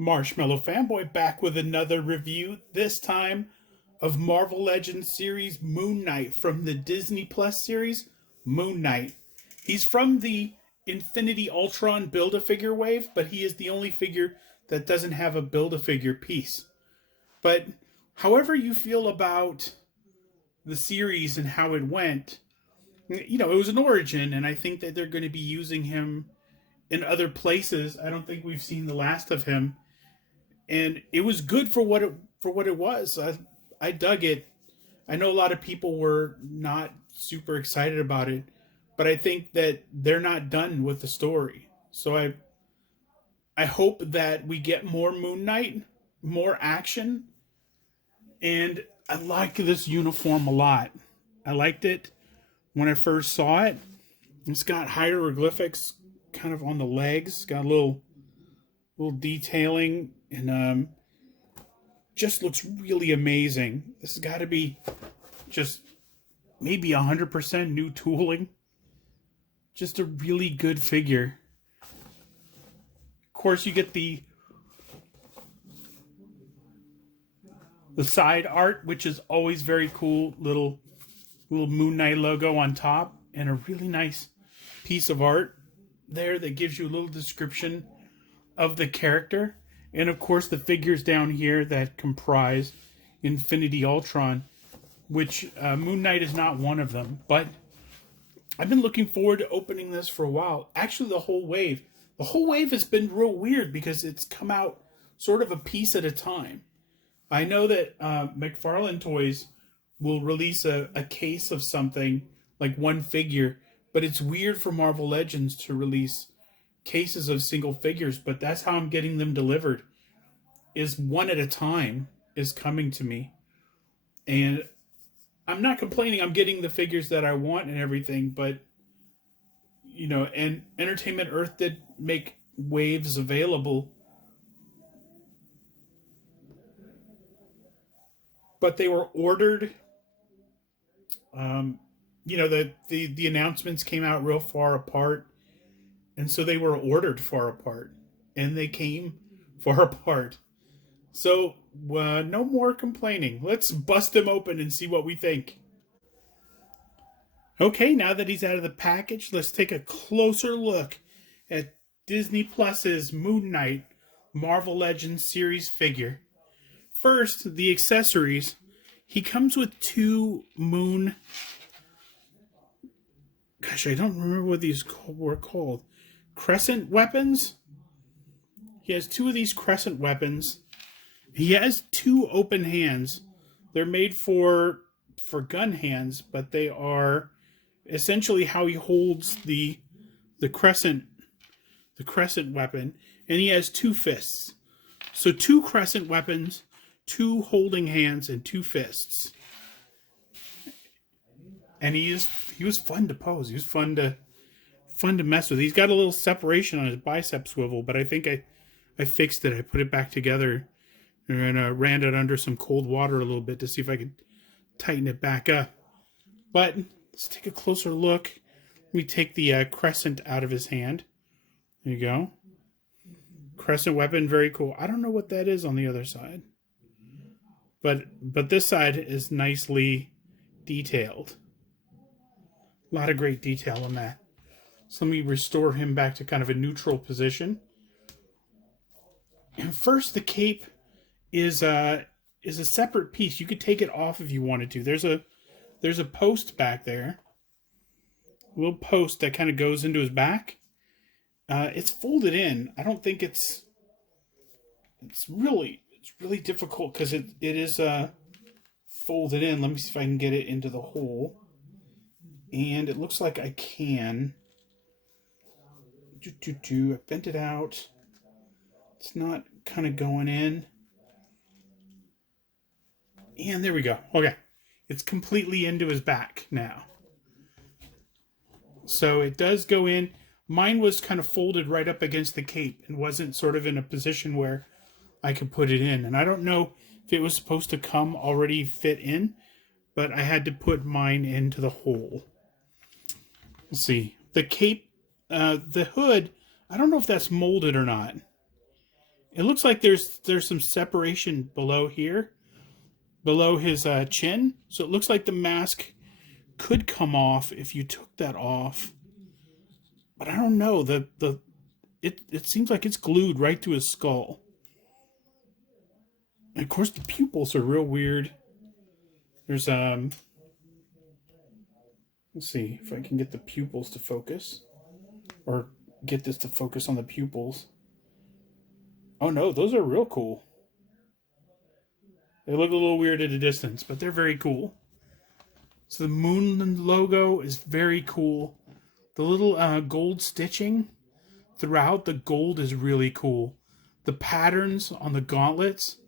Marshmallow Fanboy back with another review, this time of Marvel Legends series Moon Knight from the Disney Plus series Moon Knight. He's from the Infinity Ultron Build-A-Figure wave, but he is the only figure that doesn't have a Build-A-Figure piece. But however you feel about the series and how it went, you know, it was an origin, and I think that they're going to be using him in other places. I don't think we've seen the last of him. And it was good for what it was. I dug it. I know a lot of people were not super excited about it, but I think that they're not done with the story. So I hope that we get more Moon Knight, more action, and I like this uniform a lot. I liked it when I first saw it. It's got hieroglyphics kind of on the legs. It's got a little detailing, and just looks really amazing. This has got to be just maybe 100% new tooling. Just a really good figure. Of course, you get the side art, which is always very cool. Little Moon Knight logo on top, and a really nice piece of art there that gives you a little description of the character. And of course the figures down here that comprise Infinity Ultron, which Moon Knight is not one of them. But I've been looking forward to opening this for a while. Actually, the whole wave has been real weird because it's come out sort of a piece at a time. I know that McFarlane Toys will release a case of something, like one figure, but it's weird for Marvel Legends to release cases of single figures, but that's how I'm getting them delivered, is one at a time is coming to me. And I'm not complaining. I'm getting the figures that I want and everything, but you know, and Entertainment Earth did make waves available, but they were ordered. You know, the announcements came out real far apart. And so they were ordered far apart, and they came far apart. So no more complaining. Let's bust him open and see what we think. Okay, now that he's out of the package, let's take a closer look at Disney Plus's Moon Knight Marvel Legends series figure. First, the accessories. He comes with two moon... Gosh, I don't remember what these were called. Crescent weapons. He has two of these crescent weapons. He has two open hands. They're made for gun hands, but they are essentially how he holds the crescent weapon. And he has two fists. So two crescent weapons, two holding hands, and two fists. And he was fun to pose. He was fun to mess with. He's got a little separation on his bicep swivel, but I think I fixed it. I put it back together and ran it under some cold water a little bit to see if I could tighten it back up. But let's take a closer look. Let me take the crescent out of his hand. There you go. Crescent weapon, very cool. I don't know what that is on the other side. But this side is nicely detailed. A lot of great detail on that. So let me restore him back to kind of a neutral position. And first, the cape is a separate piece. You could take it off if you wanted to. There's a post back there. A little post that kind of goes into his back. It's folded in. I don't think it's really difficult because it is folded in. Let me see if I can get it into the hole. And it looks like I can. I bent it out. It's not kind of going in. And there we go. Okay. It's completely into his back now. So it does go in. Mine was kind of folded right up against the cape and wasn't sort of in a position where I could put it in. And I don't know if it was supposed to come already fit in, but I had to put mine into the hole. Let's see. The cape, the hood, I don't know if that's molded or not. It looks like there's some separation below here, below his chin. So it looks like the mask could come off if you took that off. But I don't know. It seems like it's glued right to his skull. And of course the pupils are real weird. There's let's see if I can get the pupils to focus. Or get this to focus on the pupils. Oh no, those are real cool. They look a little weird at a distance, but they're very cool. So the moon logo is very cool. The little gold stitching throughout the gold is really cool. The patterns on the gauntlets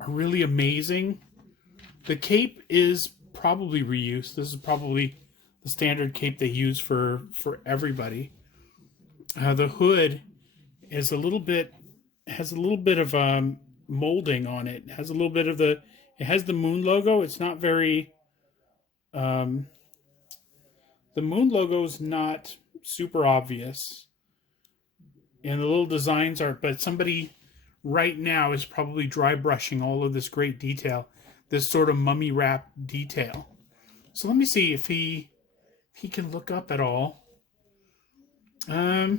are really amazing. The cape is probably reused. This is probably the standard cape they use for everybody. The hood is has a little bit of molding on it. It has a little bit of it has the moon logo. It's not very the moon logo is not super obvious, and the little designs are. But somebody right now is probably dry brushing all of this great detail, this sort of mummy wrap detail. So let me see if he can look up at all. A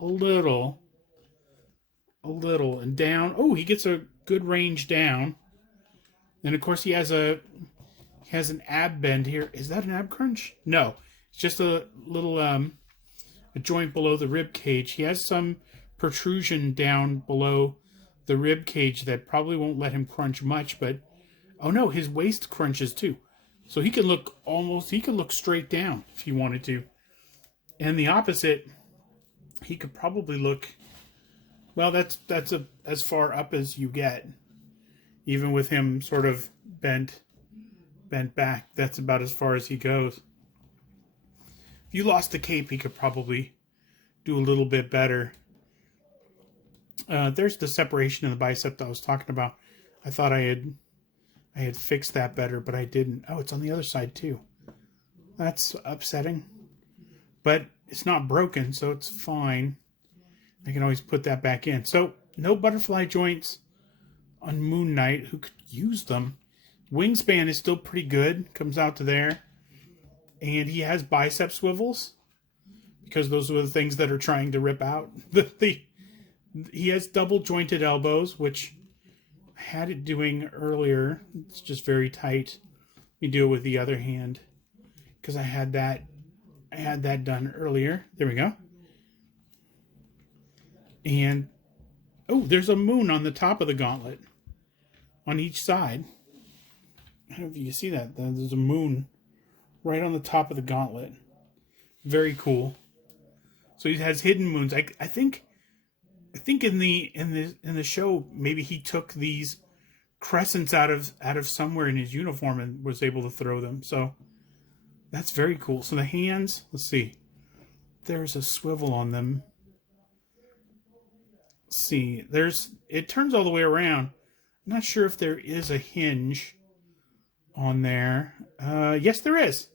little, and down. Oh, he gets a good range down. And of course, he has an ab bend here. Is that an ab crunch? No, it's just a little a joint below the rib cage. He has some protrusion down below the rib cage that probably won't let him crunch much. But oh no, his waist crunches too. So he can look straight down if he wanted to. And the opposite, he could probably look. Well, that's as far up as you get, even with him sort of bent back. That's about as far as he goes. If you lost the cape, he could probably do a little bit better. There's the separation in the bicep that I was talking about. I thought I had fixed that better, but I didn't. Oh, it's on the other side too. That's upsetting, but it's not broken, so it's fine. I can always put that back in. So, no butterfly joints on Moon Knight. Who could use them? Wingspan is still pretty good. Comes out to there. And he has bicep swivels, because those are the things that are trying to rip out. He has double jointed elbows, which I had it doing earlier. It's just very tight. Let me do it with the other hand, because I had that done earlier. There we go. And, oh, there's a moon on the top of the gauntlet. On each side. I don't know if you can see that. There's a moon right on the top of the gauntlet. Very cool. So he has hidden moons. I think in the show, maybe he took these crescents out of somewhere in his uniform and was able to throw them. So that's very cool. So the hands, let's see. There's a swivel on them. See, it turns all the way around. I'm not sure if there is a hinge on there. Yes, there is.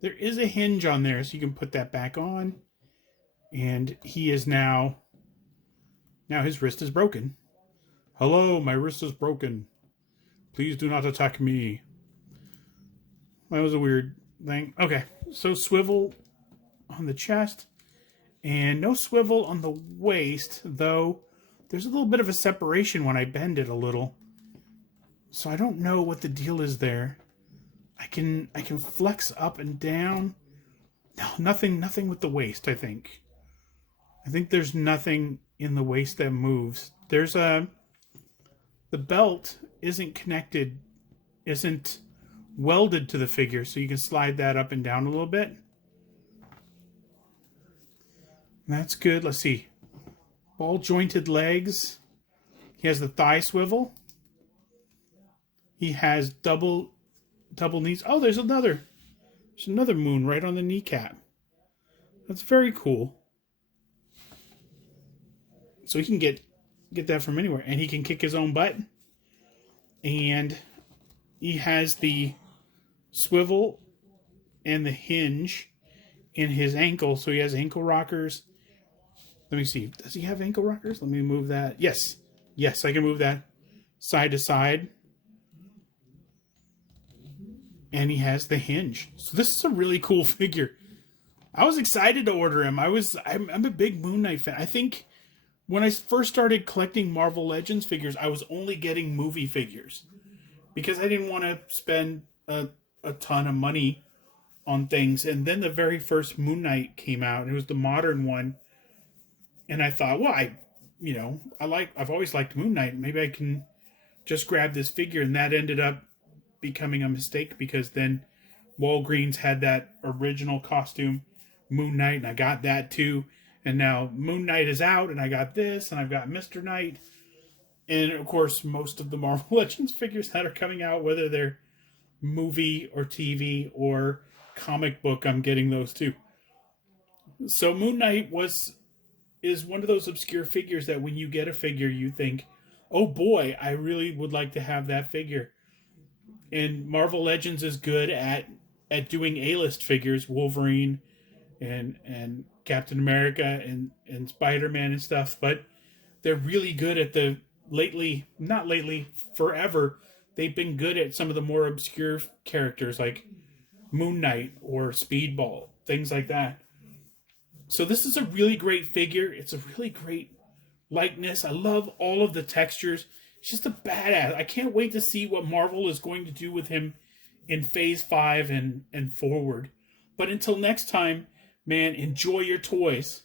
There is a hinge on there, so you can put that back on. And he is now his wrist is broken. Hello, my wrist is broken. Please do not attack me. That was a weird thing. Okay, so swivel on the chest. And no swivel on the waist, though there's a little bit of a separation when I bend it a little. So I don't know what the deal is there. I can flex up and down. No, nothing with the waist, I think. I think there's nothing in the waist that moves. There's the belt isn't welded to the figure, so you can slide that up and down a little bit. That's good. Let's see. Ball jointed legs. He has the thigh swivel. He has double knees. Oh, there's another moon right on the kneecap. That's very cool. So he can get that from anywhere, and he can kick his own butt. And he has the swivel and the hinge in his ankle, so he has ankle rockers. Let me see. Does he have ankle rockers? Let me move that. Yes. Yes, I can move that side to side. And he has the hinge. So this is a really cool figure. I was excited to order him. I'm a big Moon Knight fan. I think when I first started collecting Marvel Legends figures, I was only getting movie figures because I didn't want to spend a ton of money on things. And then the very first Moon Knight came out, and it was the modern one. And I thought, well, I've always liked Moon Knight. Maybe I can just grab this figure, and that ended up becoming a mistake because then Walgreens had that original costume Moon Knight, and I got that too. And now Moon Knight is out, and I got this, and I've got Mr. Knight. And of course, most of the Marvel Legends figures that are coming out, whether they're movie or TV or comic book, I'm getting those too. So Moon Knight is one of those obscure figures that when you get a figure, you think, oh boy, I really would like to have that figure. And Marvel Legends is good at doing A-list figures, Wolverine and Captain America and Spider-Man and stuff, but they're really good at forever, they've been good at some of the more obscure characters like Moon Knight or Speedball, things like that. So this is a really great figure. It's a really great likeness. I love all of the textures. He's just a badass. I can't wait to see what Marvel is going to do with him in Phase 5 and forward. But until next time, man, enjoy your toys.